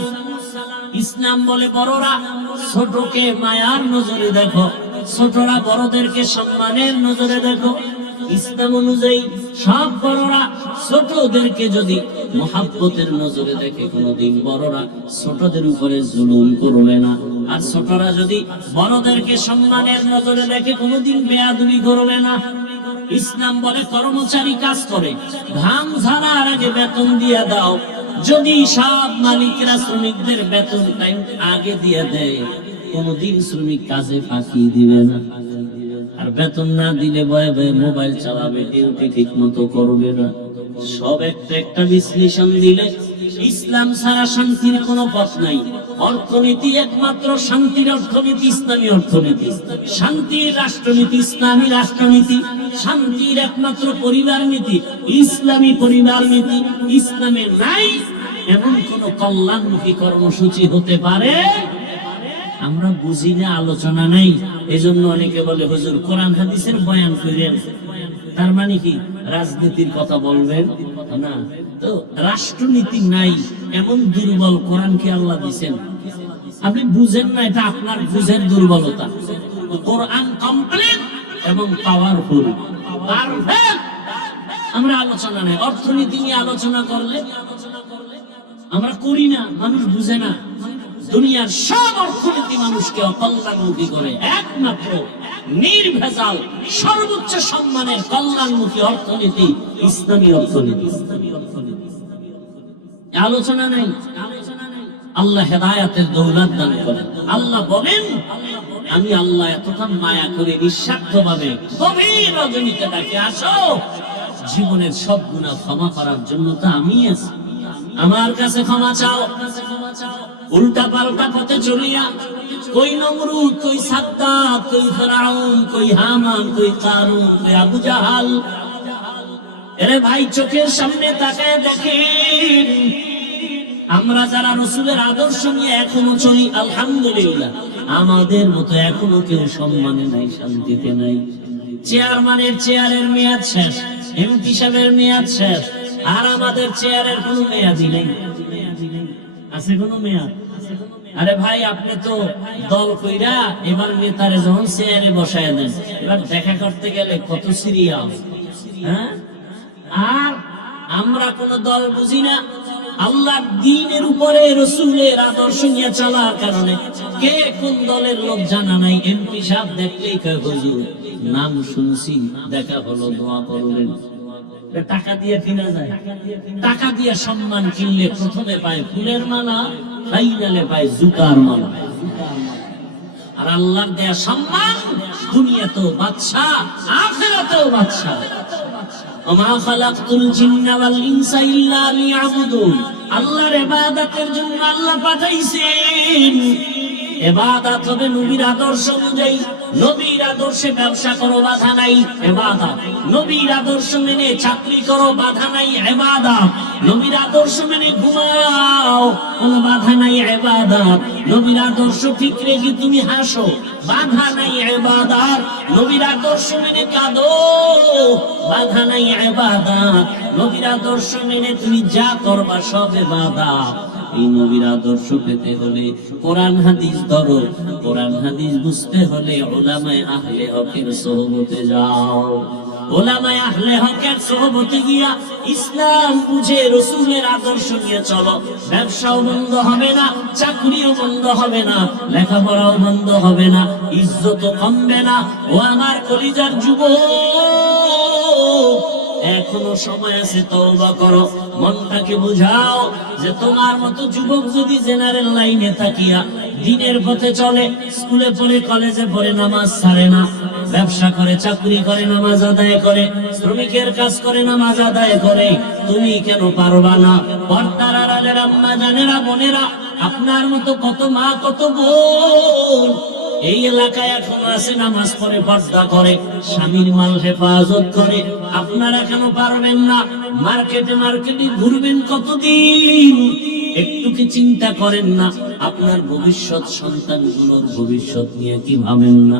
ইসলাম বলে বড়রা ছোটকে মায়ার নজরে দেখো, ছোটরা বড়দেরকে সম্মানের নজরে দেখো। ইসলাম অনুযায়ী সব বড়রা ছোটদেরকে যদি মহাব্বতের নজরে দেখে, কোনদিন বড়রা ছোটদের উপরে জুলুম করবে না। আর ছোটরা যদি বড়দেরকে সম্মানের নজরে দেখে, কোনদিন বেয়াদবি করবে না। ইসলাম বলে কর্মচারী কাজ করে, ঘাম ঝরার আগে বেতন দিয়ে দাও। যদি সব মালিকরা শ্রমিকদের বেতন টাইম আগে দিয়ে দেয়, কোনদিন শ্রমিক কাজে ফাঁকি দিবে না। আর বেতন না দিলে ভয়ে ভয়ে মোবাইল চালাবে, ডিউটি ঠিক মতো করবে না। সব একটা একটা বিশ্লেষণ দিলে ইসলাম ছাড়া শান্তির কোনো পথ নাই। অর্থনীতি একমাত্র শান্তির অর্থনীতি ইসলামী অর্থনীতি, শান্তির রাষ্ট্রনীতি ইসলামী রাষ্ট্রনীতি, শান্তির একমাত্র পরিবার নীতি ইসলামী পরিবার নীতি। ইসলামে নাই এমন কোন কল্যাণমুখী কর্মসূচি হতে পারে? আমরা বুঝি না, আলোচনা নেই। এজন্য অনেকে বলে হুজুর কোরআন হাদিসের বয়ান করেন, তার মানে কি রাজনীতির কথা বলবেন না? তো রাষ্ট্রনীতি নাই এমন দুর্বল কোরআনকে আল্লাহ দিবেন? আপনি বুঝেন না, এটা আপনার বুঝের দুর্বলতা। কোরআন কমপ্লিট এবং পাওয়ারফুল, পারফেক্ট। আমরা আলোচনা নেই। অর্থনীতি নিয়ে আলোচনা করলে আমরা করি না, মানুষ বুঝে না। দুনিয়ার সব অর্থনীতি মানুষকে অকল্যাণমুখী করে, একমাত্র নির্ভেজাল সর্বোচ্চ সম্মানের কল্যাণমুখী অর্থনীতি ইসলামী অর্থনীতি। আলোচনা নেই। আল্লাহ হেদায়াতের দৌলত দান করেন। আল্লাহ বলেন, আমি আল্লাহ এতটা মায়া করে নিঃস্বার্থভাবে গভীর রজনীতে ডাকে, আসো জীবনের সব গুনাহ ক্ষমা করার জন্য তো আমি আছি, আমার কাছে ক্ষমা চাও। উল্টা পাল্টা পথে চলিয়া কই নমরুদ, কই সাদ্দাত, কই ফিরাউন, কই হামান, কই কারুন, কই আবু জাহাল। এরে ভাই, চোখের সামনে তাকায় দেখেন, আমরা যারা রাসূলের আদর্শ নিয়ে এখনো চলি, আলহামদুলিল্লাহ, আমাদের মতো এখনো কেউ সম্মানে নাই, শান্তিতে নাই। চেয়ারম্যানের চেয়ারের মেয়াদ শেষ, এমপি সাহেবের মেয়াদ শেষ, আর আমাদের চেয়ারের কোনো মেয়াদই নেই। আছে কোনো মেয়াদ? আরে ভাই, আপনি তো দল কইরা এবার নেতারে যখন চেয়ারে বসায় দেন, এবার দেখা করতে গেলে কত সিরিয়াস। হ্যাঁ, আর আমরা কোন দল বুঝি না। আল্লাহর দ্বীনের উপরে রাসূলের আদর্শ নিয়ে চলার কারণে কে কোন দলের লোক জানা নাই। এমপি সাহেব দেখলেই কয় হুজুর নাম শুনছি, দেখা হলো, দোয়া করলেন। টাকা দিয়ে কিনা যায়। টাকা দিয়ে সম্মান কিনলে প্রথমে পায় ফুলের মালা, ফাইনালে পায় জুতার মালা। আর আল্লাহর দেয়া সম্মান দুনিয়াতেও বাদশা, আখিরাতেও বাদশা। ওমা খালাকতুল জিন্না ওয়াল ইনসা ইল্লা লিয়াবুদুন। আল্লাহর ইবাদতের জন্য আল্লাহ পাঠাইছেন। ইবাদত হবে নবীর আদর্শ অনুযায়ী। নবীর আদর্শে ব্যবসা করো, বাধা নাই, ইবাদত। নবীর আদর্শ মেনে চাকরি করো, বাধা নাই, ইবাদত। নবীর আদর্শ মেনে ঘুমাও, কোনো বাধা নাই, ইবাদত। নবীর আদর্শ ঠিক রেখে তুমি হাসো, বাধা নাই, ইবাদত। নবীর আদর্শ মেনে কাঁদো, বাধা নাই, ইবাদত। নবীর আদর্শ মেনে তুমি যা করবা সব ইবাদত। এই নবীর আদর্শ পেতে হলে কোরআন হাদিস ধরো, কোরআন হাদিস বুঝতে হলে উলামায়ে আহলে হকের সোহবতে যাও। উলামায়ে আহলে হকের সোহবতে গিয়া ইসলাম বুঝে রাসূলের আদর্শ নিয়ে চলো। ব্যবসাও বন্ধ হবে না, চাকরিও বন্ধ হবে না, লেখাপড়াও বন্ধ হবে না, ইজ্জতও কমবে না। ও আমার কলিজার যুবক, এখনো সময় আছে, তওবা করো, মনটাকে বুঝাও যে তোমার মতো যুবক যদি জেনারেল লাইনে থাকিয়া দিনের পথে চলে, স্কুলে পড়ে, কলেজে পড়ে, নামাজ ছাড়ে না, ব্যবসা করে, চাকরি করে, নামাজ আদায় করে, শ্রমিকের কাজ করে, নামাজ আদায় করে, তুমি কেন পারবা না? পর্দার আড়ালের আম্মা জানেরা, বোনেরা, আপনার মতো কত মা, কত বোন এই এলাকায় এখনো আছে, নামাজ পড়ে, পর্দা করে, স্বামীর মাল হেফাজত করে। আপনারা কেন পারবেন না? মার্কেটে মার্কেটে ঘুরবেন কতদিন? একটু কি চিন্তা করেন না? আপনার ভবিষ্যৎ, সন্তানগুলোর ভবিষ্যৎ নিয়ে কি ভাবেন না?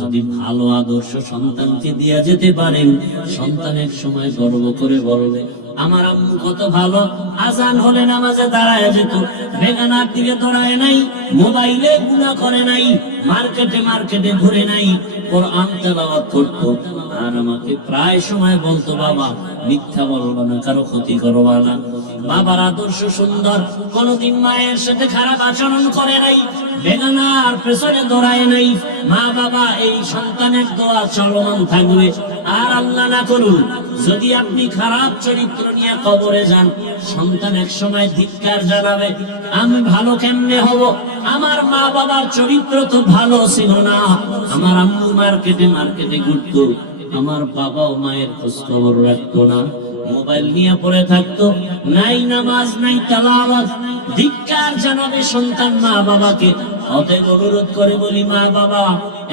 যদি ভালো আদর্শ সন্তানকে দিয়ে যেতে পারেন, সন্তানের সময় গর্ব করে বলবে, আমার আম্মু কত ভালো, আজান হলে নামাজে দাঁড়ায় যেত, বেগানার দিকে দৌড়ায় নাই, মোবাইলে গুনাহ করে নাই, মার্কেটে মার্কেটে ঘুরে নাই, কোরআন তেলাওয়াত করতো। আর আমাকে প্রায় সময় বলতো, বাবা মিথ্যা বলবা না, কারো ক্ষতি করবা না। বাবার আদর্শ সুন্দর, কোনদিন মায়ের সাথে খারাপ আচরণ করে নাই, বেগানার পেছনে দৌড়ায় নাই। মা বাবা এই সন্তানের দোয়া চলমান থাকবে। আর আল্লাহ না করুন যদি আপনি খারাপ চরিত্র নিয়ে কবরে যান, সন্তান এক সময় ধিক্কার জানাবে, আমি ভালো কেমনে হব? আমার মা বাবার চরিত্র তো ভালো ছিল না। আমার আম্মু মার্কেটে মার্কেটে ঘুরতো, আমার বাবাও মায়ের খোঁজ খবর রাখতো না, মোবাইল নিয়ে পড়ে থাকতো, নাই নামাজ, নাই তেলাওয়াত। ধিক্কার জানাবে সন্তান মা বাবাকে। অতএব অনুরোধ করে বলি, মা বাবা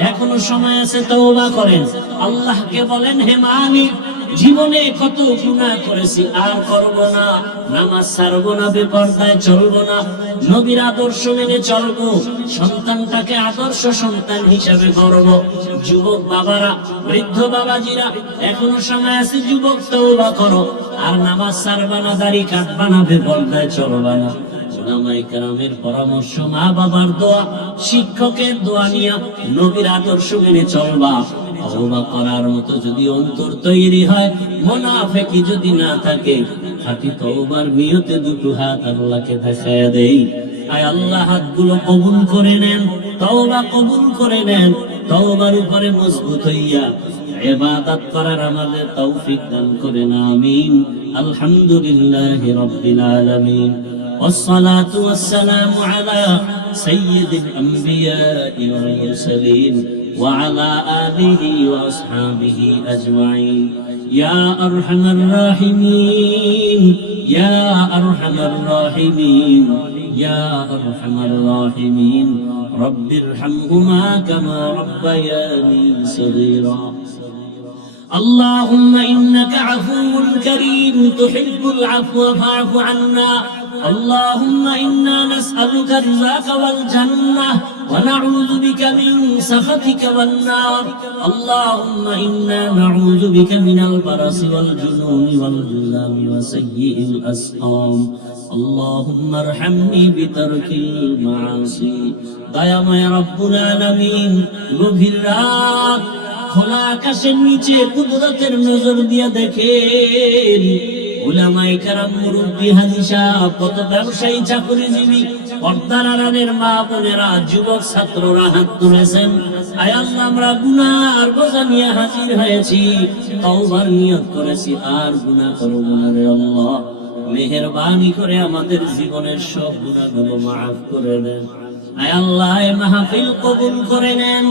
এখনো সময় আছে, তওবা করেন, আল্লাহকে বলেন, হে মালিক, জীবনে কত গুনাহ করেছি, আর করব না, নামাজ ছাড়বো না, বেপরদায় চলবো না, নবীর আদর্শ মেনে চলবো, সন্তানটাকে আদর্শ সন্তান হিসাবে গড়ব। যুবক বাবারা, বৃদ্ধ বাবাজিরা, এখনো সময় আছে, যুবক তওবা করো, আর নামাজ ছাড়বা না, দাড়ি কাটবা না, বেপরদায় চলবা না। উলামায়ে কেরামের পরামর্শ, মা বাবার দোয়া, শিক্ষকের দোয়া নিয়া নবীর আদর্শ মেনে চলবা। তওবা করার মতো যদি অন্তর তৈরি হয়, মুনাফিকি যদি না থাকে, খাঁটি তওবার নিয়তে দুটো হাত আল্লাহকে দেখায়া দেই। আয় আল্লাহ, হাতগুলো কবুল করে নেন, তওবা কবুল করে নেন, তওবার উপরে মজবুত হইয়া ইবাদত করার আমাদের তৌফিক দান করেন, আমিন। আলহামদুলিল্লাহি রাব্বিল আলামিন, والصلاة والسلام على سيد الأنبياء والمرسلين وعلى آله وأصحابه أجمعين. يا أرحم الراحمين، يا أرحم الراحمين، يا أرحم الراحمين، رب ارحمهما كما ربياني صغيرا. اللهم إنك عفو كريم تحب العفو فاعف عنا. اللهم إنا نسألك رضاك والجنة ونعوذ بك من سخطك والنار. اللهم إنا نعوذ بك من البرص والجنون والجذام وسيء الأسقام. اللهم ارحمني بترك المعاصي. দয়াময় রব্বুল আলামিন, গভীর রাত, খোলা আকাশের নিচে কুদরতের নজর দিয়ে দেখেন উলামায়ে কেরাম, মুরব্বি, হাজী সাহেব, কত ব্যবসায়ী, চাকরিজীবী, পর্দার আড়ালের মা বোনেরা, যুবক ছাত্ররা হাত তুলেছেন। আয় আল্লাহ, আমরা গুনার বোঝা নিয়ে হাজির হয়েছি, তওবার নিয়ত করেছি, আর গুনাহ করব না রে আল্লাহ। মেহেরবানি করে আমাদের জীবনের সব গুনাহগুলো মাফ করে দেন। আয় আল্লাহ, এই মাহফিল কবুল করে নেন।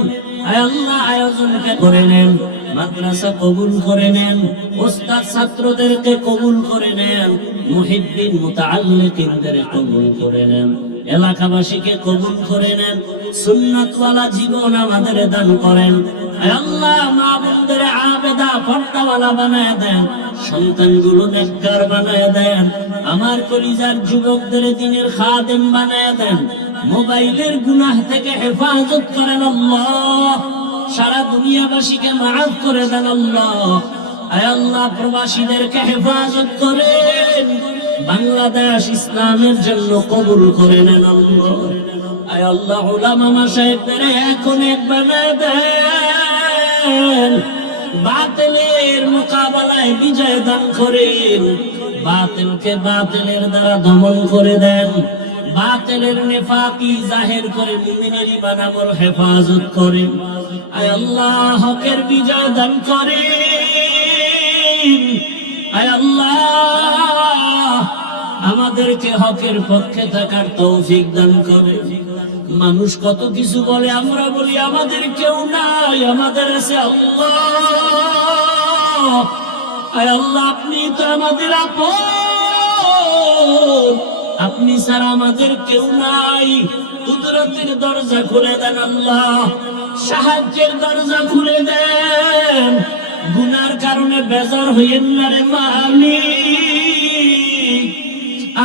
আয় আল্লাহ, আয়োজনকে করে নেন, মাদ্রাসা কবুল করে নেন, ওস্তাদ ছাত্রদেরকে কবুল করে নেন, মুহিব্বিন মুতাআল্লিকিনদের কবুল করে নেন। এলাকাবাসীকে কবুল করে নেন, সুন্নাতওয়ালা জীবন আমাদের দান করেন। আয় আল্লাহ, মা বোনদের আবেদা পর্দাওয়ালা বানায় দেন, সন্তানগুলো নেককার বানায় দেন, আমার কলিজার যুবকদের দ্বীনের খাদেম বানায় দেন, মোবাইলের গুনাহ থেকে হেফাজত করেন আল্লাহ, সারা দুনিয়াবাসীকে মাফ করে দেন আল্লাহ। আয় আল্লাহ, প্রবাসীদেরকে হেফাজত করেন, বাংলাদেশ ইসলামের জন্য কবুল করে নেন আল্লাহ। আয় আল্লাহ, উলামা মাশায়েখদের এখন এক বানায় দেন, বাতিলের মোকাবেলায় বিজয় দান করেন, বাতিলকে বাতিলের দ্বারা দমন করে দেন, বাতিলের নেফাকি জাহির করে মুমিনের ঈমান আমল হেফাজত করেন। আয় আল্লাহ, হকের বিজয় দান করেন। আয় আল্লাহ, আমাদেরকে হকের পক্ষে থাকার তৌফিক দান করেন। মানুষ কত কিছু বলে, আমরা বলি আমাদের কেউ নাই, আমাদের আছে আল্লাহ। আয় আল্লাহ, আপনি তো আমাদের আপন, আপনি ছাড়া আমাদের কেউ নাই। কুদরতের দরজা খুলে দেন আল্লাহ, সাহায্যের দরজা খুলে দেন, গুনার কারণে বেজার হইয়েন না রে মালিক।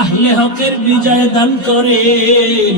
আহলে হকের বিজয় দান করেন।